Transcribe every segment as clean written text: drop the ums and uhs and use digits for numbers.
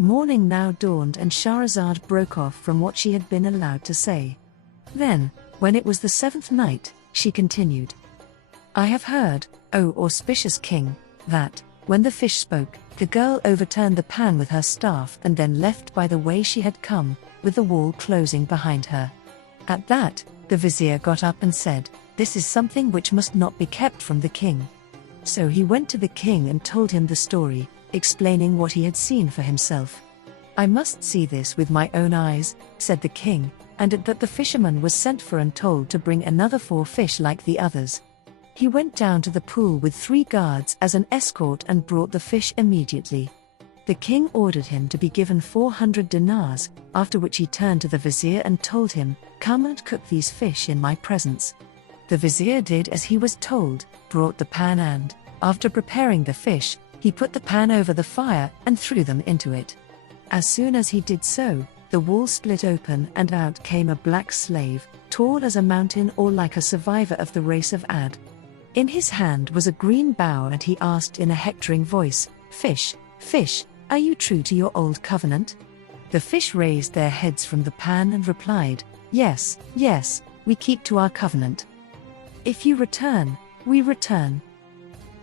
Morning now dawned and Shahrazad broke off from what she had been allowed to say. Then, when it was the seventh night, she continued. I have heard, O auspicious king, that, when the fish spoke, the girl overturned the pan with her staff and then left by the way she had come, with the wall closing behind her. At that, the vizier got up and said, This is something which must not be kept from the king. So he went to the king and told him the story, explaining what he had seen for himself. I must see this with my own eyes, said the king, and at that the fisherman was sent for and told to bring another 4 fish like the others. He went down to the pool with 3 guards as an escort and brought the fish immediately. The king ordered him to be given 400 dinars, after which he turned to the vizier and told him, Come and cook these fish in my presence. The vizier did as he was told, brought the pan and, after preparing the fish, he put the pan over the fire and threw them into it. As soon as he did so, the wall split open and out came a black slave, tall as a mountain or like a survivor of the race of Ad. In his hand was a green bough and he asked in a hectoring voice, Fish, fish, are you true to your old covenant? The fish raised their heads from the pan and replied, Yes, yes, we keep to our covenant. If you return, we return.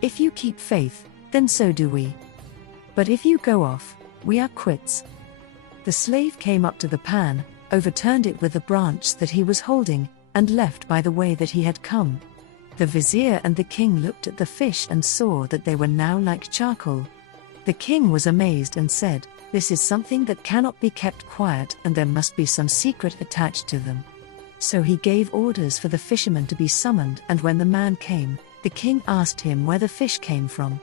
If you keep faith, then so do we. But if you go off, we are quits. The slave came up to the pan, overturned it with the branch that he was holding, and left by the way that he had come. The vizier and the king looked at the fish and saw that they were now like charcoal. The king was amazed and said, This is something that cannot be kept quiet and there must be some secret attached to them. So he gave orders for the fisherman to be summoned, and when the man came, the king asked him where the fish came from.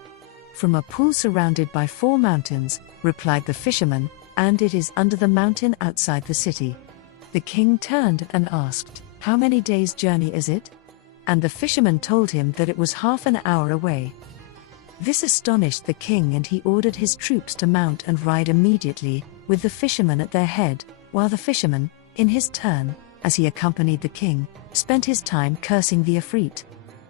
From a pool surrounded by 4 mountains, replied the fisherman, and it is under the mountain outside the city. The king turned and asked, How many days' journey is it? And the fisherman told him that it was half an hour away. This astonished the king and he ordered his troops to mount and ride immediately, with the fisherman at their head, while the fisherman, in his turn, as he accompanied the king, spent his time cursing the Ifrit.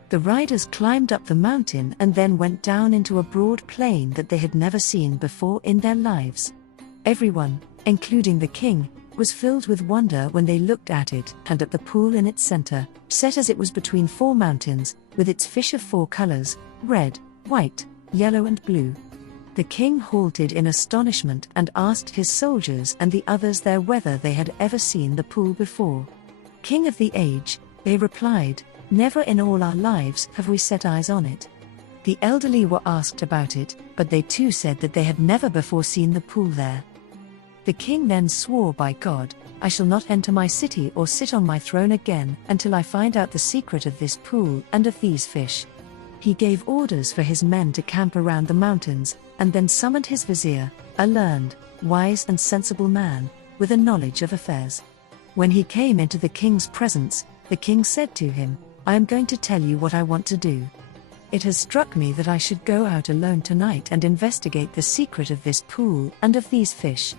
The riders climbed up the mountain and then went down into a broad plain that they had never seen before in their lives. Everyone, including the king, was filled with wonder when they looked at it and at the pool in its center, set as it was between 4 mountains, with its fish of 4 colors, red, white, yellow and blue. The king halted in astonishment and asked his soldiers and the others there whether they had ever seen the pool before. King of the age, they replied, Never in all our lives have we set eyes on it. The elderly were asked about it, but they too said that they had never before seen the pool there. The king then swore by God, I shall not enter my city or sit on my throne again until I find out the secret of this pool and of these fish. He gave orders for his men to camp around the mountains, and then summoned his vizier, a learned, wise and sensible man, with a knowledge of affairs. When he came into the king's presence, the king said to him, I am going to tell you what I want to do. It has struck me that I should go out alone tonight and investigate the secret of this pool and of these fish.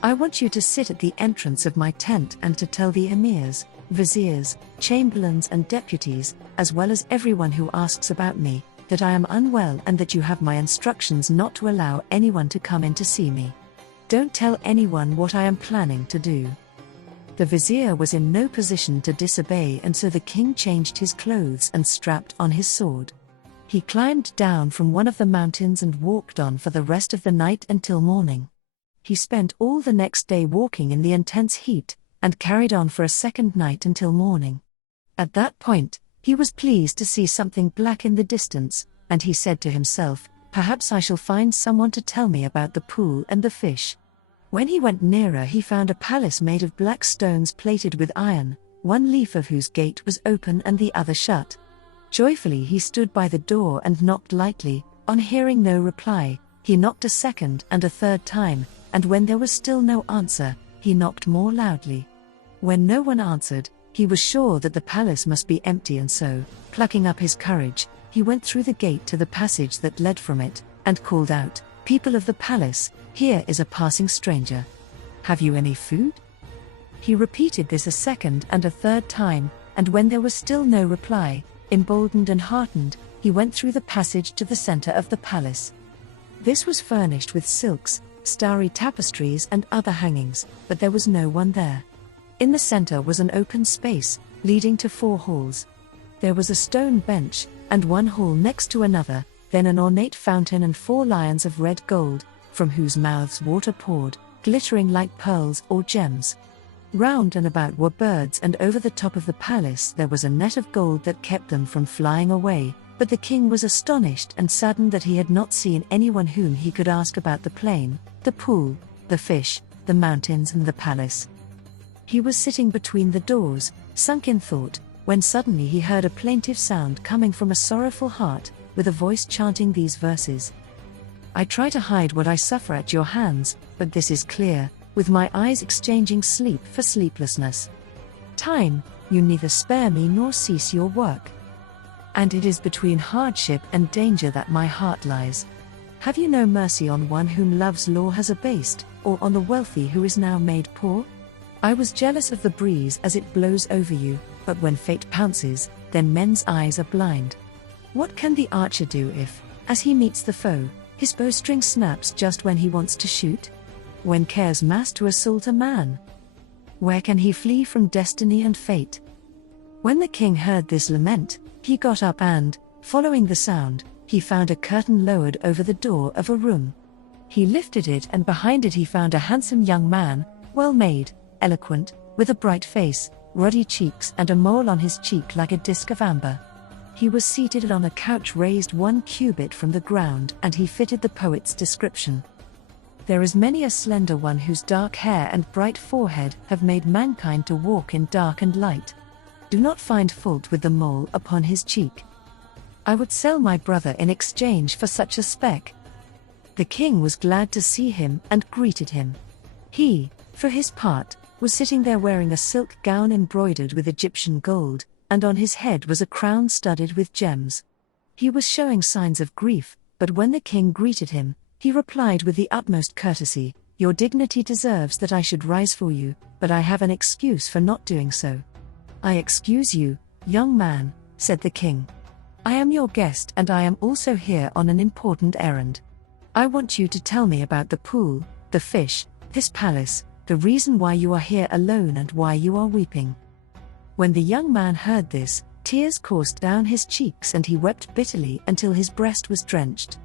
I want you to sit at the entrance of my tent and to tell the emirs, viziers, chamberlains and deputies, as well as everyone who asks about me, that I am unwell and that you have my instructions not to allow anyone to come in to see me. Don't tell anyone what I am planning to do. The vizier was in no position to disobey, and so the king changed his clothes and strapped on his sword. He climbed down from one of the mountains and walked on for the rest of the night until morning. He spent all the next day walking in the intense heat, and carried on for a second night until morning. At that point, he was pleased to see something black in the distance, and he said to himself, Perhaps I shall find someone to tell me about the pool and the fish. When he went nearer, he found a palace made of black stones plated with iron, one leaf of whose gate was open and the other shut. Joyfully he stood by the door and knocked lightly. On hearing no reply, he knocked a second and a third time, and when there was still no answer, he knocked more loudly. When no one answered, he was sure that the palace must be empty, and so, plucking up his courage, he went through the gate to the passage that led from it, and called out, People of the palace, here is a passing stranger. Have you any food? He repeated this a second and a third time, and when there was still no reply, emboldened and heartened, he went through the passage to the center of the palace. This was furnished with silks, starry tapestries and other hangings, but there was no one there. In the center was an open space, leading to 4 halls. There was a stone bench, and one hall next to another, then an ornate fountain and 4 lions of red gold, from whose mouths water poured, glittering like pearls or gems. Round and about were birds, and over the top of the palace there was a net of gold that kept them from flying away, but the king was astonished and saddened that he had not seen anyone whom he could ask about the plain, the pool, the fish, the mountains and the palace. He was sitting between the doors, sunk in thought, when suddenly he heard a plaintive sound coming from a sorrowful heart, with a voice chanting these verses. I try to hide what I suffer at your hands, but this is clear, with my eyes exchanging sleep for sleeplessness. Time, you neither spare me nor cease your work. And it is between hardship and danger that my heart lies. Have you no mercy on one whom love's law has abased, or on the wealthy who is now made poor? I was jealous of the breeze as it blows over you, but when fate pounces, then men's eyes are blind. What can the archer do if, as he meets the foe, his bowstring snaps just when he wants to shoot? When cares mass to assault a man? Where can he flee from destiny and fate? When the king heard this lament, he got up and, following the sound, he found a curtain lowered over the door of a room. He lifted it, and behind it he found a handsome young man, well-made, eloquent, with a bright face, ruddy cheeks and a mole on his cheek like a disk of amber. He was seated on a couch raised 1 cubit from the ground, and he fitted the poet's description. There is many a slender one whose dark hair and bright forehead have made mankind to walk in dark and light. Do not find fault with the mole upon his cheek. I would sell my brother in exchange for such a speck. The king was glad to see him and greeted him. He, for his part, was sitting there wearing a silk gown embroidered with Egyptian gold, and on his head was a crown studded with gems. He was showing signs of grief, but when the king greeted him, he replied with the utmost courtesy, "Your dignity deserves that I should rise for you, but I have an excuse for not doing so." "I excuse you, young man," said the king. "I am your guest, and I am also here on an important errand. I want you to tell me about the pool, the fish, this palace, the reason why you are here alone and why you are weeping." When the young man heard this, tears coursed down his cheeks and he wept bitterly until his breast was drenched.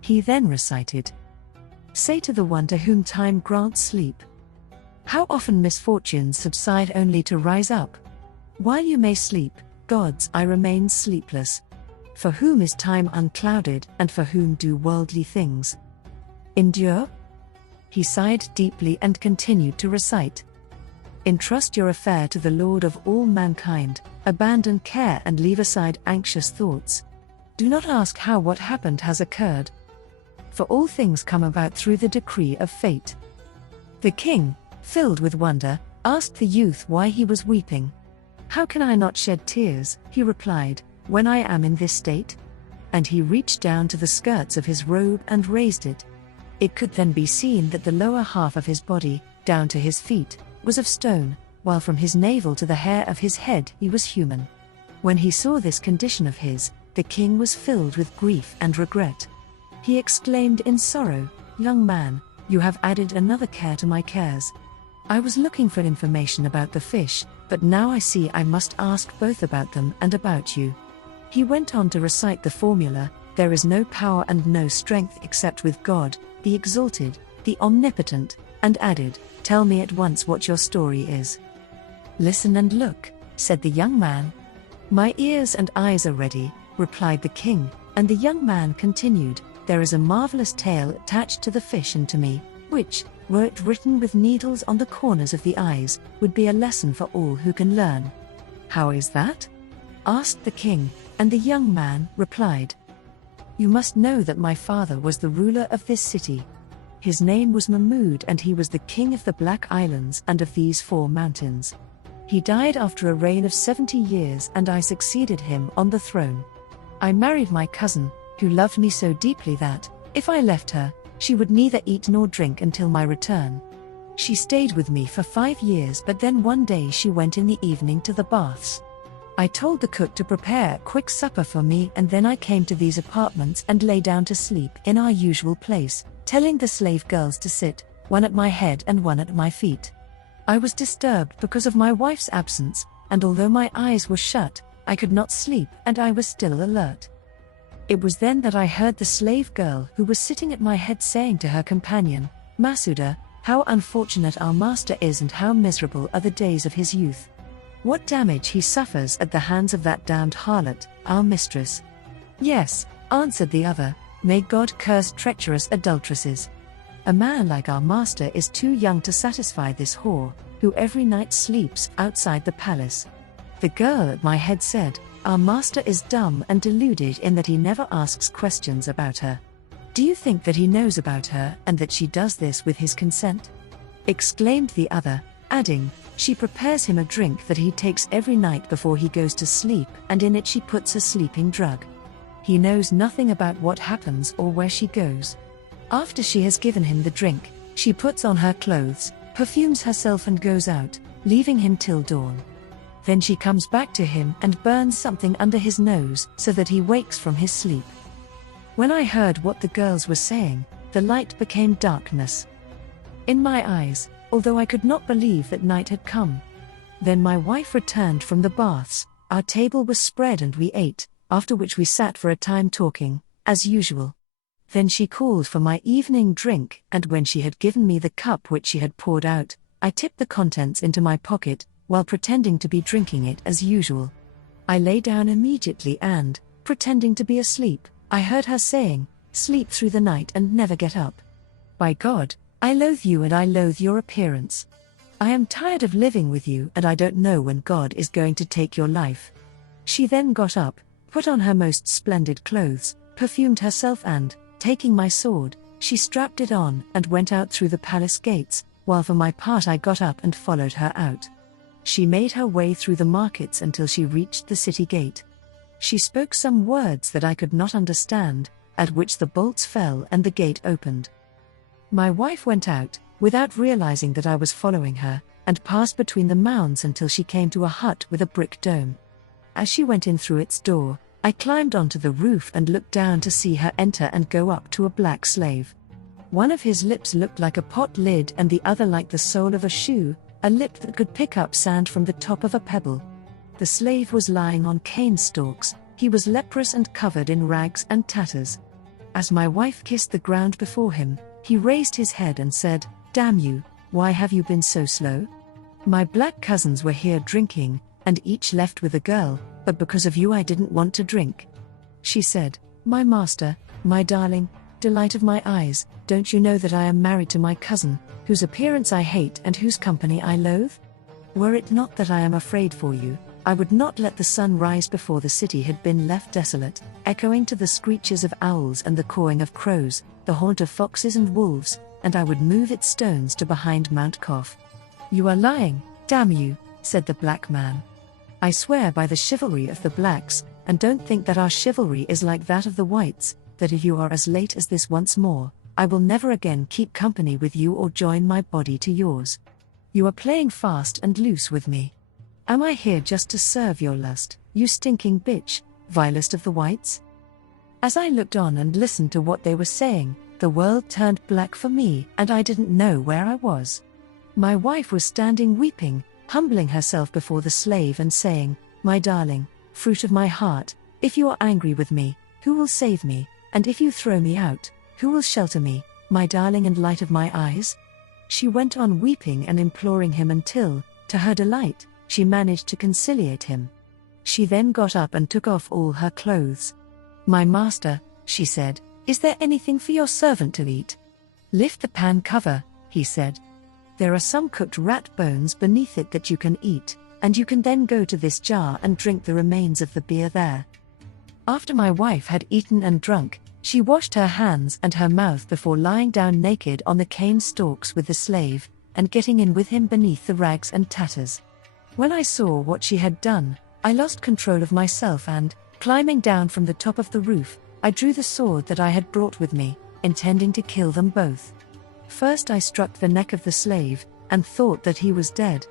He then recited, "Say to the one to whom time grants sleep, how often misfortunes subside only to rise up. While you may sleep, gods, I remain sleepless. For whom is time unclouded, and for whom do worldly things endure?" He sighed deeply and continued to recite, "Entrust your affair to the Lord of all mankind, abandon care and leave aside anxious thoughts. Do not ask how what happened has occurred. For all things come about through the decree of fate." The king, filled with wonder, asked the youth why he was weeping. "How can I not shed tears," he replied, "when I am in this state?" And he reached down to the skirts of his robe and raised it. It could then be seen that the lower half of his body, down to his feet, was of stone, while from his navel to the hair of his head he was human. When he saw this condition of his, the king was filled with grief and regret. He exclaimed in sorrow, "Young man, you have added another care to my cares. I was looking for information about the fish, but now I see I must ask both about them and about you." He went on to recite the formula, "There is no power and no strength except with God, the exalted, the omnipotent," and added, "Tell me at once what your story is." "Listen and look," said the young man. "My ears and eyes are ready," replied the king, and the young man continued, "There is a marvelous tale attached to the fish and to me, which, were it written with needles on the corners of the eyes, would be a lesson for all who can learn." "How is that?" asked the king, and the young man replied, "You must know that my father was the ruler of this city. His name was Mahmud, and he was the king of the Black Islands and of these 4 mountains. He died after a reign of 70 years, and I succeeded him on the throne. I married my cousin, who loved me so deeply that, if I left her, she would neither eat nor drink until my return. She stayed with me for 5 years, but then one day she went in the evening to the baths. I told the cook to prepare a quick supper for me, and then I came to these apartments and lay down to sleep in our usual place, telling the slave girls to sit, one at my head and one at my feet. I was disturbed because of my wife's absence, and although my eyes were shut, I could not sleep and I was still alert. It was then that I heard the slave girl who was sitting at my head saying to her companion, Masuda, how unfortunate our master is and how miserable are the days of his youth. What damage he suffers at the hands of that damned harlot, our mistress. Yes, answered the other, may God curse treacherous adulteresses. A man like our master is too young to satisfy this whore, who every night sleeps outside the palace. The girl at my head said, our master is dumb and deluded in that he never asks questions about her. Do you think that he knows about her and that she does this with his consent? Exclaimed the other, adding, she prepares him a drink that he takes every night before he goes to sleep, and in it she puts a sleeping drug. He knows nothing about what happens or where she goes. After she has given him the drink, she puts on her clothes, perfumes herself and goes out, leaving him till dawn. Then she comes back to him and burns something under his nose so that he wakes from his sleep. When I heard what the girls were saying, the light became darkness in my eyes, although I could not believe that night had come. Then my wife returned from the baths, our table was spread and we ate, after which we sat for a time talking, as usual. Then she called for my evening drink, and when she had given me the cup which she had poured out, I tipped the contents into my pocket, while pretending to be drinking it as usual. I lay down immediately and, pretending to be asleep, I heard her saying, sleep through the night and never get up. By God, I loathe you and I loathe your appearance. I am tired of living with you and I don't know when God is going to take your life. She then got up, put on her most splendid clothes, perfumed herself and, taking my sword, she strapped it on and went out through the palace gates, while for my part I got up and followed her out. She made her way through the markets until she reached the city gate. She spoke some words that I could not understand, at which the bolts fell and the gate opened. My wife went out, without realizing that I was following her, and passed between the mounds until she came to a hut with a brick dome. As she went in through its door, I climbed onto the roof and looked down to see her enter and go up to a black slave. One of his lips looked like a pot lid and the other like the sole of a shoe, a lip that could pick up sand from the top of a pebble. The slave was lying on cane stalks, he was leprous and covered in rags and tatters. As my wife kissed the ground before him, he raised his head and said, damn you, why have you been so slow? My black cousins were here drinking, and each left with a girl, but because of you I didn't want to drink. She said, my master, my darling, delight of my eyes, don't you know that I am married to my cousin, whose appearance I hate and whose company I loathe? Were it not that I am afraid for you, I would not let the sun rise before the city had been left desolate, echoing to the screeches of owls and the cawing of crows, the haunt of foxes and wolves, and I would move its stones to behind Mount Kof. You are lying, damn you, said the black man. I swear by the chivalry of the blacks, and don't think that our chivalry is like that of the whites, that if you are as late as this once more, I will never again keep company with you or join my body to yours. You are playing fast and loose with me. Am I here just to serve your lust, you stinking bitch, vilest of the whites? As I looked on and listened to what they were saying, the world turned black for me and I didn't know where I was. My wife was standing weeping, humbling herself before the slave and saying, my darling, fruit of my heart, if you are angry with me, who will save me, and if you throw me out, who will shelter me, my darling and light of my eyes? She went on weeping and imploring him until, to her delight, she managed to conciliate him. She then got up and took off all her clothes. My master, she said, is there anything for your servant to eat? Lift the pan cover, he said. There are some cooked rat bones beneath it that you can eat, and you can then go to this jar and drink the remains of the beer there. After my wife had eaten and drunk, she washed her hands and her mouth before lying down naked on the cane stalks with the slave, and getting in with him beneath the rags and tatters. When I saw what she had done, I lost control of myself and, climbing down from the top of the roof, I drew the sword that I had brought with me, intending to kill them both. First I struck the neck of the slave, and thought that he was dead,